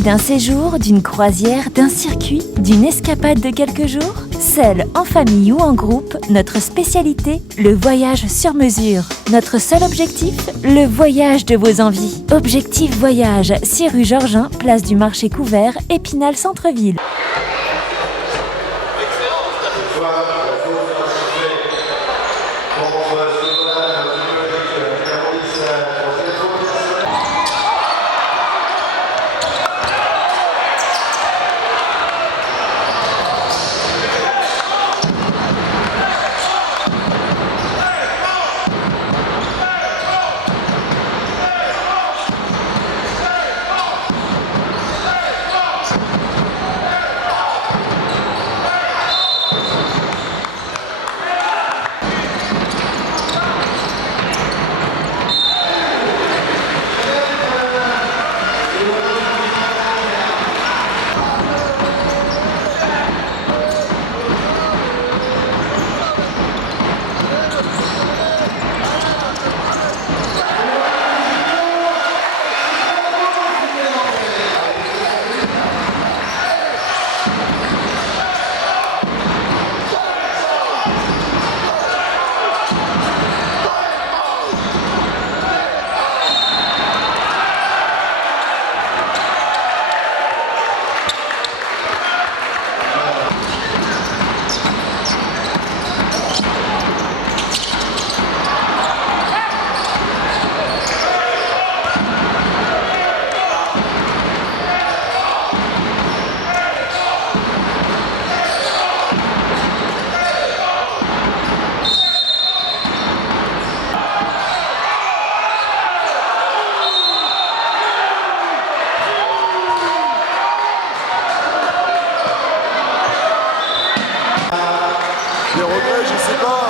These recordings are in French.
Envie d'un séjour, d'une croisière, d'un circuit, d'une escapade de quelques jours? Seul, en famille ou en groupe, notre spécialité, le voyage sur mesure. Notre seul objectif, le voyage de vos envies. Objectif Voyage, 6 rue Georgin, place du Marché Couvert, Épinal Centre-Ville. Les regrets, je sais pas,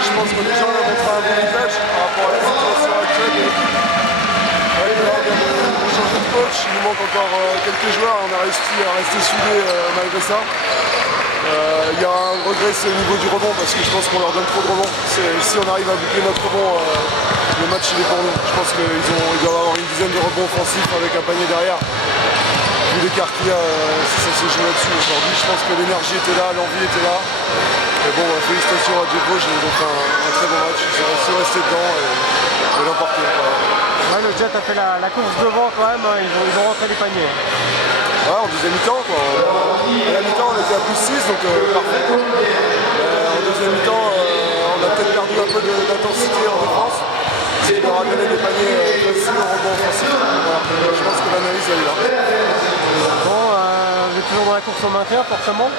je pense que les gens ont montré un bon visage par rapport à la situation actuelle de l'équipe. Là, on vient de changer de coach, il nous manque encore quelques joueurs, on a réussi à rester soudés malgré ça. Il y a un regret, c'est au niveau du rebond, parce que je pense qu'on leur donne trop de rebond. Si on arrive à boucler notre rebond, le match il est pour nous. Je pense qu'ils doivent avoir une dizaine de rebonds offensifs avec un panier derrière. Vu l'écart qu'il y a, ça se joue là-dessus aujourd'hui. Je pense que l'énergie était là, l'envie était là. Mais bon, félicitations à Diego, j'ai donc un très bon match. Ils sont restés dedans et l'emporter. Ouais, le Jet a fait la course devant quand même, hein. Ils ont rentré les paniers. Ouais, en deuxième mi-temps quoi. À la mi-temps on était à plus 6, donc parfait quoi. En deuxième mi-temps, on a peut-être perdu un peu d'intensité en défense. Il leur a donné des paniers faciles en rebond offensif. Voilà. Je pense que l'analyse elle est là. Bon, vous êtes toujours dans la course au maintien forcément?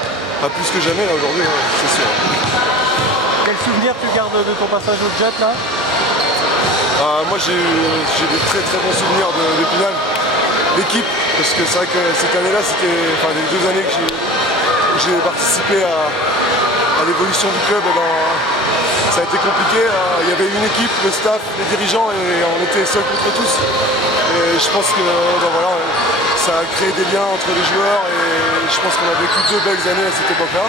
Pas plus que jamais là aujourd'hui, ouais, c'est sûr. Quel souvenir tu gardes de ton passage au Jet là? Moi j'ai des très très bons souvenirs d'Épinal, l'équipe, parce que c'est vrai que cette année-là, c'était les 2 années que j'ai participé à l'évolution du club, et ça a été compliqué. Il y avait une équipe, le staff, les dirigeants, et on était seuls contre tous. Et je pense que voilà, ça a créé des liens entre les joueurs, et je pense qu'on a vécu 2 belles années à cette époque-là.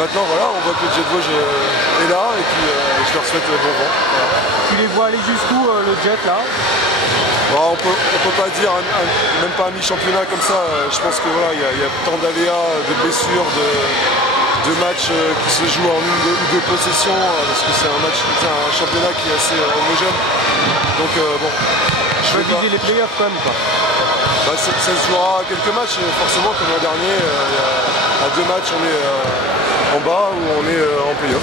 Maintenant voilà, on voit que le Jet Vosges est là, et puis je leur souhaite bon vent. Voilà. Tu les vois aller jusqu'où le Jet là? Bon, on peut pas dire, même pas un mi-championnat comme ça. Je pense que voilà, il y a tant d'aléas, de blessures, de matchs qui se jouent en une ou deux possessions, parce que c'est un championnat qui est assez homogène. Donc bon. Je vais viser les playoffs quand même quoi. Ça se jouera à quelques matchs, forcément comme l'an dernier, à 2 matchs on est en bas ou on est en playoff.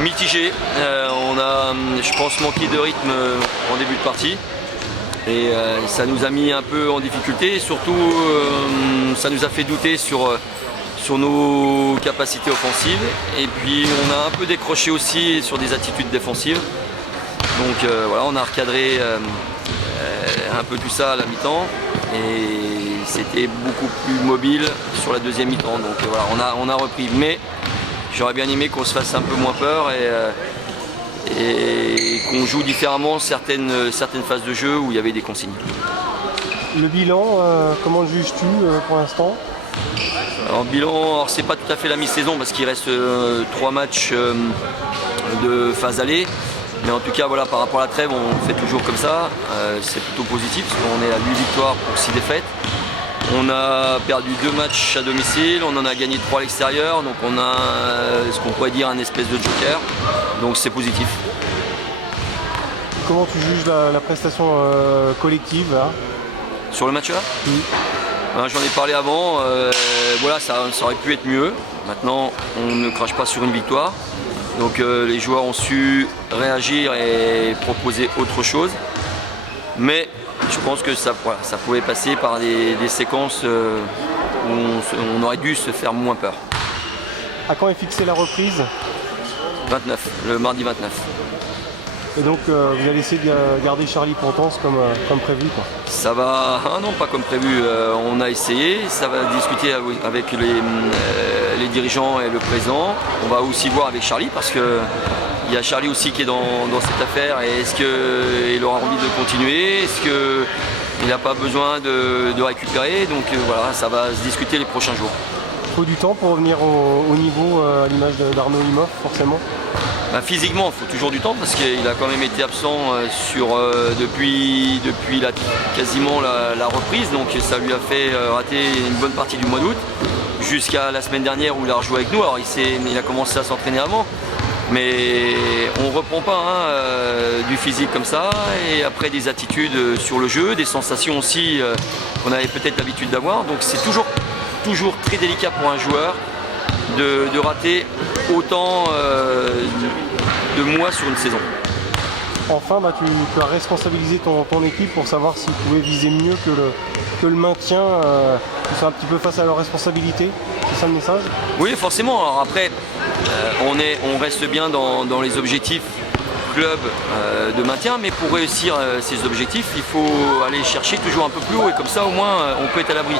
Mitigé. On a, je pense, manqué de rythme en début de partie. Et ça nous a mis un peu en difficulté. Et surtout, ça nous a fait douter sur nos capacités offensives. Et puis, on a un peu décroché aussi sur des attitudes défensives. Donc voilà, on a recadré un peu tout ça à la mi-temps. Et c'était beaucoup plus mobile sur la deuxième mi-temps. Donc voilà, on a repris. Mais j'aurais bien aimé qu'on se fasse un peu moins peur et qu'on joue différemment certaines phases de jeu où il y avait des consignes. Le bilan, comment le juges-tu pour l'instant? Alors bilan, c'est pas tout à fait la mi-saison parce qu'il reste 3 matchs de phase aller. Mais en tout cas, voilà, par rapport à la trêve, on fait toujours comme ça. C'est plutôt positif parce qu'on est à 8 victoires pour 6 défaites. On a perdu 2 matchs à domicile, on en a gagné 3 à l'extérieur. Donc on a ce qu'on pourrait dire un espèce de joker. Donc c'est positif. Comment tu juges la prestation collective là? Sur le match là? Oui. J'en ai parlé avant. Voilà, ça aurait pu être mieux. Maintenant, on ne crache pas sur une victoire. Donc les joueurs ont su réagir et proposer autre chose. Mais je pense que ça pouvait passer par des séquences où on aurait dû se faire moins peur. À quand est fixée la reprise? 29, le mardi 29. Et donc vous allez essayer de garder Charlie Pontense comme prévu quoi. Ça va, non pas comme prévu, on a essayé, ça va discuter avec les dirigeants et le président. On va aussi voir avec Charlie parce que il y a Charlie aussi qui est dans cette affaire et est-ce qu'il aura envie de continuer, est-ce qu'il n'a pas besoin de récupérer, donc voilà, ça va se discuter les prochains jours. Il faut du temps pour revenir au niveau à l'image d'Arnaud Imhoff forcément? Physiquement, il faut toujours du temps parce qu'il a quand même été absent depuis quasiment la reprise, donc ça lui a fait rater une bonne partie du mois d'août jusqu'à la semaine dernière où il a rejoué avec nous. Alors il a commencé à s'entraîner avant, mais on ne reprend pas du physique comme ça et après des attitudes sur le jeu, des sensations aussi qu'on avait peut-être l'habitude d'avoir. Donc c'est toujours très délicat pour un joueur de rater autant de mois sur une saison. Enfin, tu as responsabilisé ton équipe pour savoir s'ils pouvaient viser mieux que le maintien. Ils sont un petit peu face à leurs responsabilités. C'est ça le message? Oui, forcément. Alors après, on reste bien dans les objectifs club de maintien, mais pour réussir ces objectifs, il faut aller chercher toujours un peu plus haut et comme ça au moins on peut être à l'abri.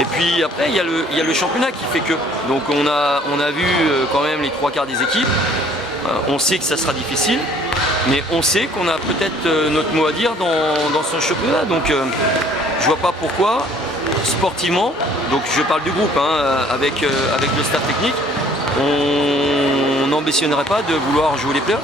Et puis après il y a le championnat qui fait que. Donc on a vu quand même les 3/4 des équipes. On sait que ça sera difficile, mais on sait qu'on a peut-être notre mot à dire dans son championnat. Donc je vois pas pourquoi sportivement, donc je parle du groupe avec le staff technique, on n'ambitionnerait pas de vouloir jouer les playoffs.